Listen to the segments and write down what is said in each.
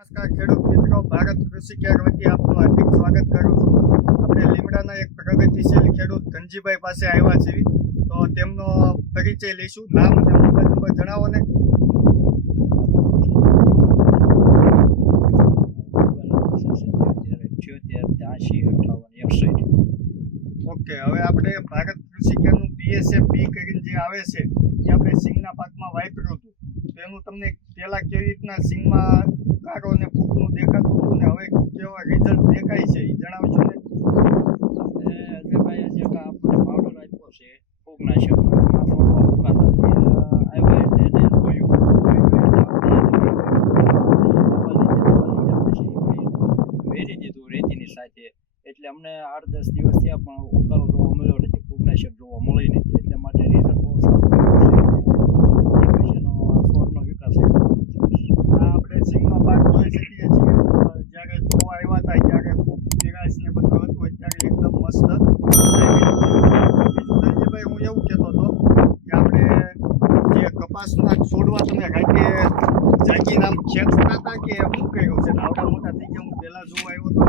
નમસ્કાર ખેડૂત મિત્રો, ભારત કૃષિ કેર વતી આપનું હાર્દિક સ્વાગત કરું છું. આપણે લીમડાના એક પ્રગતિશીલ ખેડૂત ધનજીભાઈ પાસે આવ્યા છીએ, તો તેમનો પરિચય લઈશું. નામ અને મોબાઈલ નંબર જણાવો ને. ઓકે, હવે આપણે ભારત કૃષિ કેરનું BSF બી કરીને જે આવે છે એ આપણે સિંગના પાકમાં વાપર્યું હતું. તો એનું તમને પહેલા કેવી રીતના સિંગમાં કારો અને ફૂગનું દેખાતું હતું ને હવે કેવા રિઝલ્ટ દેખાય છે એ જણાવશો ને. એટલે અમને 8-10 દિવસ થયા પણ ઉકાળો જોવા મળ્યો નથી, ફૂગનાશક જોવા મળી નથી. એટલે માટે રિઝલ્ટ બહુ સારું છોડનો વિકાસ આપણે સિંગનો પાક જોઈ શકીએ છીએ. જ્યારે જોવા આવ્યા હતા ત્યારે ખૂબ નિરાશ ને બધું હતું, અત્યારે એકદમ મસ્ત ધનજીભાઈ, હું એવું કહેતો હતો કે આપણે જે કપાસના છોડવા તમે રાતે જાગીને આમ ખેંચતા હતા કે શું કર્યું છે? આવડા મોટા થઈ ગયા. હું પહેલા જોવા આવ્યો હતો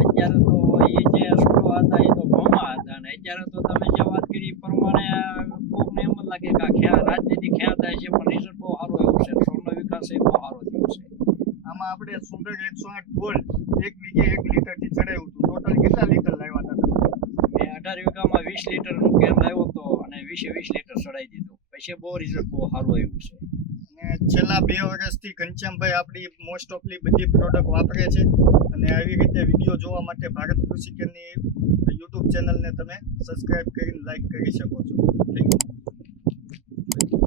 અત્યારે તો એ જે છોડવા હતા એ તો ભોમાં હતા, અને અત્યારે તો તમે જે વાત કરી એ પ્રમાણે કોકને એમ જ લાગે કે આ રાજનીતિ ખ્યાલ થાય છે, પણ રિઝલ્ટ બહુ સારો આવ્યો છે. છોડનો વિકાસ એ બહુ સારો થયો છે. આમાં આપણે સુંદર 108 ગોલ્ડ 1 વીઘે 1 લીટરથી ચડાવ્યું હતું. ટોટલ કેટલા લીટર લાવ્યા હતા તમે? મેં 18 વીઘામાં 20 લીટરનું કેન લાવ્યો હતો અને 20 લીટર ચડાવી દીધું. પછી બહુ રિઝલ્ટ બહુ સારું આવ્યું છે. અને છેલ્લા 2 વર્ષથી ઘનશ્યામભાઈ આપણી મોસ્ટ ઓફલી બધી પ્રોડક્ટ વાપરે છે, અને આવી રીતે વિડીયો જોવા માટે ભારત કૃષિ કેરની યુટ્યુબ ચેનલને તમે સબસ્ક્રાઇબ કરીને લાઈક કરી શકો છો. Thank you.